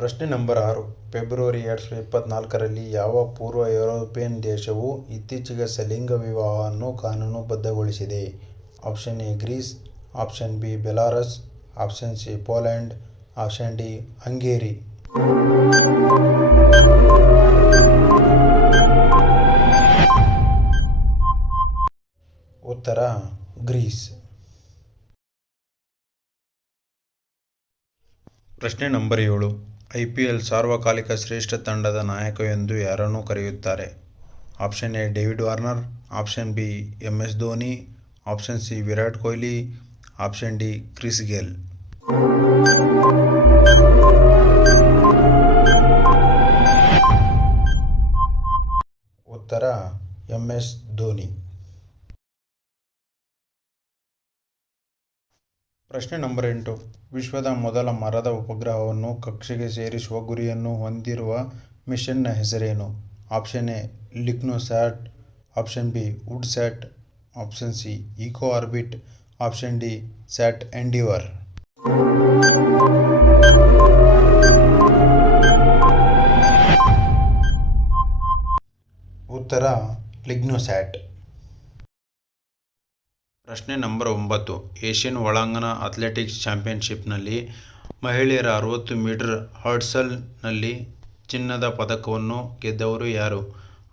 ಪ್ರಶ್ನೆ number 6. February 2024ರಲ್ಲಿ ಯಾವ ಪೂರ್ವ ಯುರೋಪಿಯನ್ ದೇಶವು ಇತ್ತೀಚೆಗೆ ಸಲಿಂಗ ವಿವಾಹವನ್ನು ಕಾನೂನುಬದ್ಧಗೊಳಿಸಿದೆ? Option A Greece, option B Belarus, option C Poland, option D Hungary. ಉತ್ತರ ಗ್ರೀಸ್. ಪ್ರಶ್ನೆ ನಂಬರ್ 7. IPL ಸಾರ್ವಕಾಲಿಕ ಶ್ರೇಷ್ಠ ತಂಡದ ನಾಯಕ ಎಂದು ಯಾರನ್ನು ಕರೆಯುತ್ತಾರೆ? Option A David Warner, option B MS Dhoni, option C Virat Kohli, option D Chris Gayle. ಉತ್ತರ MS ಧೋನಿ. ಪ್ರಶ್ನೆ ನಂಬರ್ 8. ವಿಶ್ವದ ಮೊದಲ ಮರದ ಉಪಗ್ರಹವನ್ನು ಕಕ್ಷೆಗೆ ಸೇರಿಸುವ ಗುರಿಯನ್ನು ಹೊಂದಿರುವ ಮಿಷನ್ನ ಹೆಸರೇನು? Option A LignoSat, option B WoodSat, option C eco orbit, option D sat endeavour. ಉತ್ತರ ಲಿಗ್ನೋಸ್ಯಾಟ್. ಪ್ರಶ್ನೆ ನಂಬರ್ 9. ಏಷ್ಯನ್ ಒಳಾಂಗಣ ಅಥ್ಲೆಟಿಕ್ಸ್ ಚಾಂಪಿಯನ್ಶಿಪ್ನಲ್ಲಿ ಮಹಿಳೆಯರ 60 ಮೀಟರ್ ಹರ್ಡ್ಸಲ್ನಲ್ಲಿ ಚಿನ್ನದ ಪದಕವನ್ನು ಗೆದ್ದವರು ಯಾರು?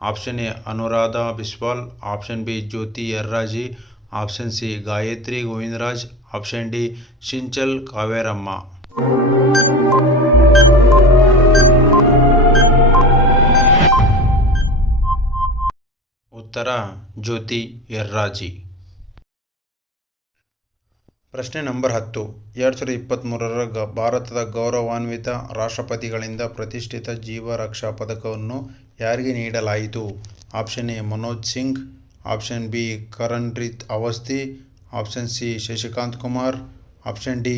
Option A Anuradha Biswal, option B Jyothi Yarraji, option C Gayathri Govindaraj, option D Shinchal Kaveramma. ಉತ್ತರ ಜ್ಯೋತಿ ಎರ್ರಾಜಿ. ಪ್ರಶ್ನೆ ನಂಬರ್ 10. 2023ರ ಭಾರತದ ಗೌರವಾನ್ವಿತ ರಾಷ್ಟ್ರಪತಿಗಳಿಂದ ಪ್ರತಿಷ್ಠಿತ ಜೀವ ರಕ್ಷಾ ಪದಕವನ್ನು ಯಾರಿಗೆ ನೀಡಲಾಯಿತು? Option A Manoj Singh, option B Karanreet Awasthi, option C Shashikant Kumar, option D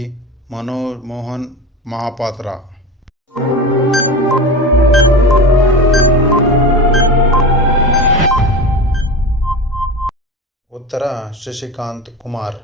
Manmohan Mahapatra. ಉತ್ತರ ಶಶಿಕಾಂತ್ ಕುಮಾರ್.